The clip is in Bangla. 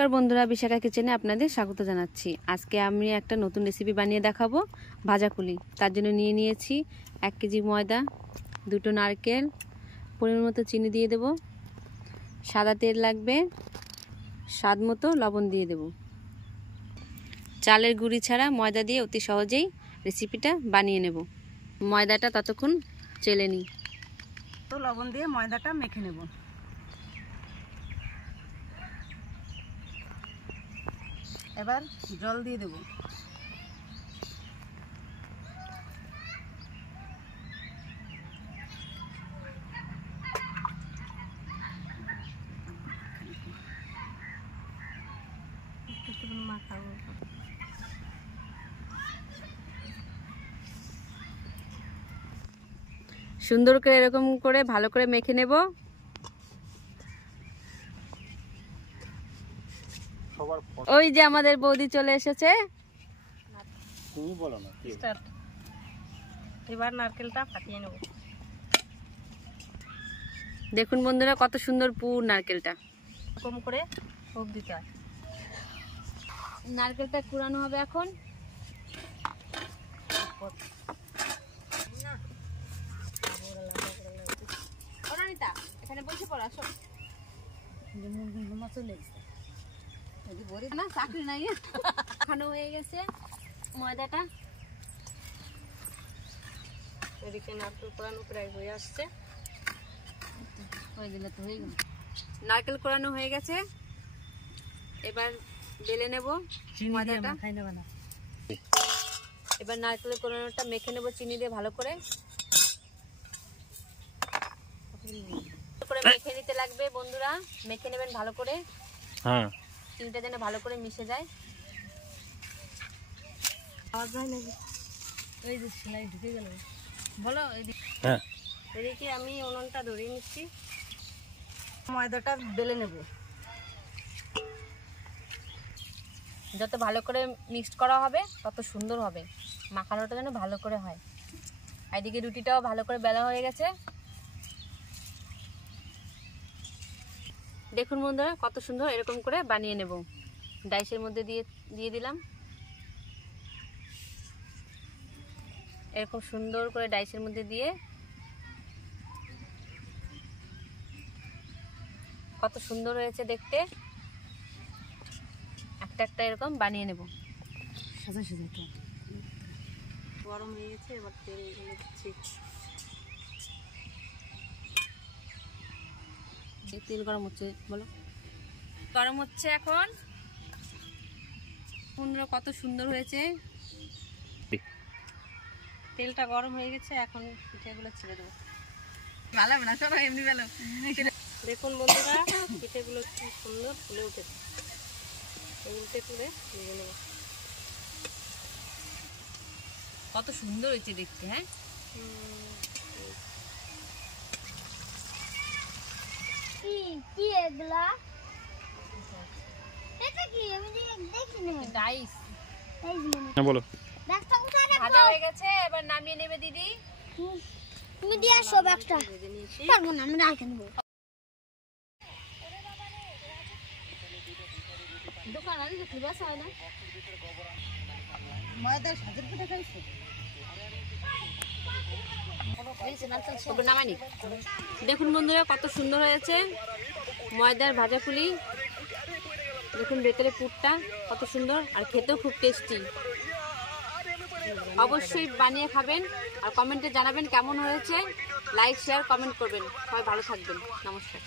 নমস্কার বন্ধুরা, বিশাখা কিচেনে আপনাদের স্বাগত জানাচ্ছি। আজকে আমি একটা নতুন রেসিপি বানিয়ে দেখাবো, ভাজাকুলি। তার জন্য নিয়ে নিয়েছি 1 কেজি ময়দা, 2টো নারকেল, পরিমাণ মতো চিনি দিয়ে দেব, সাদা তেল লাগবে, স্বাদ মতো লবণ দিয়ে দেব। চালের গুঁড়ি ছাড়া ময়দা দিয়ে অতি সহজেই রেসিপিটা বানিয়ে নেব। ময়দাটা ততক্ষণ চেলে নিই। তো লবণ দিয়ে ময়দাটা মেখে নেব। এবার জল দিয়ে দেব। সুন্দর করে এরকম করে ভালো করে মেখে নেব। ওই যে আমাদের বৌদি চলে এসেছে। তুমি বলো না। এবার নারকেলটা ফাটিয়ে নেব। দেখুন বন্ধুরা, কত সুন্দর পুর নারকেলটা। কম করে সব দিতে হয়। নারকেলটা কুড়ানো হবে এখন। এখানে বসে পড়ো, আসো। না চাকরি নাই, খানো হয়ে গেছে ময়দাটা। এদিকে নারকেল কোড়ানো প্রায় হয়ে আসছে। হয়ে গেলে তো হয়ে গেল। নারকেল কোড়ানো হয়ে গেছে, এবার বেলে নেব ময়দাটা। এবার নারকেল কোড়ানোটা মেখে নেব চিনি দিয়ে ভালো করে মেখে নিতে লাগবে বন্ধুরা। মেখে নেবেন ভালো করে, হ্যাঁ, চিনিটা যেন ভালো করে মিশে যায়। আওয়াজ হয় নাকি? ওই যে সেলাই ঢুকে গেল। বলো। হ্যাঁ, এদিকে আমি উনুনটা ধরিয়ে নিচ্ছি। ময়দাটা বেলে নেব। যত ভালো করে মিক্সড করা হবে তত সুন্দর হবে, মাখানোটা যেন ভালো করে হয়। এদিকে রুটিটাও ভালো করে বেলা হয়ে গেছে। দেখুন বন্ধুরা, কত সুন্দর এরকম করে বানিয়ে নেব। ডাইসের মধ্যে দিয়ে দিলাম। এরকম সুন্দর করে ডাইসের মধ্যে দিয়ে কত সুন্দর হয়েছে দেখতে। একটা একটা এরকম বানিয়ে নেব। সাজা সাজা গরম হয়ে গেছে, এবার তেল ঢেলে দিচ্ছি। তেল গরম হচ্ছে, বলো। গরম হচ্ছে এখন। বন্ধুরা, কত সুন্দর হয়েছে। তেলটা গরম হয়ে গেছে, এখন পিঠেগুলো ছেড়ে দেবো। ভালো হবে না, চলো এমনি ভালো। দেখুন বন্ধুরা, পিঠেগুলো কি সুন্দর ফুলে উঠেছে। উল্টে তুলে ভেজে নেব। কত সুন্দর হয়েছে দেখতে। হ্যাঁ, কি এগুলা? এটা কি? আমি দেখিনি। ডাইস। হ্যাঁ বলো। ব্যাগটা কোথায় রাখবো? ভাজা হয়ে গেছে, এবার নামিয়ে নেবে দিদি। তুমি দিয়ে আসো ব্যাগটা। ভেজে নিয়েছি। পারবো না, আমি রাখে নেবো। দোকান আছে, দেখলি বাস হয় না। ময়দার সাজের পিঠে খাইছো? দেখুন বন্ধুরা, কত সুন্দর হয়েছে ময়দার ভাজাপুলি। দেখুন ভেতরে পুরটা কত সুন্দর, আর খেতেও খুব টেস্টি। অবশ্যই বানিয়ে খাবেন আর কমেন্টে জানাবেন কেমন হয়েছে। লাইক, শেয়ার, কমেন্ট করবেন। সবাই ভালো থাকবেন। নমস্কার।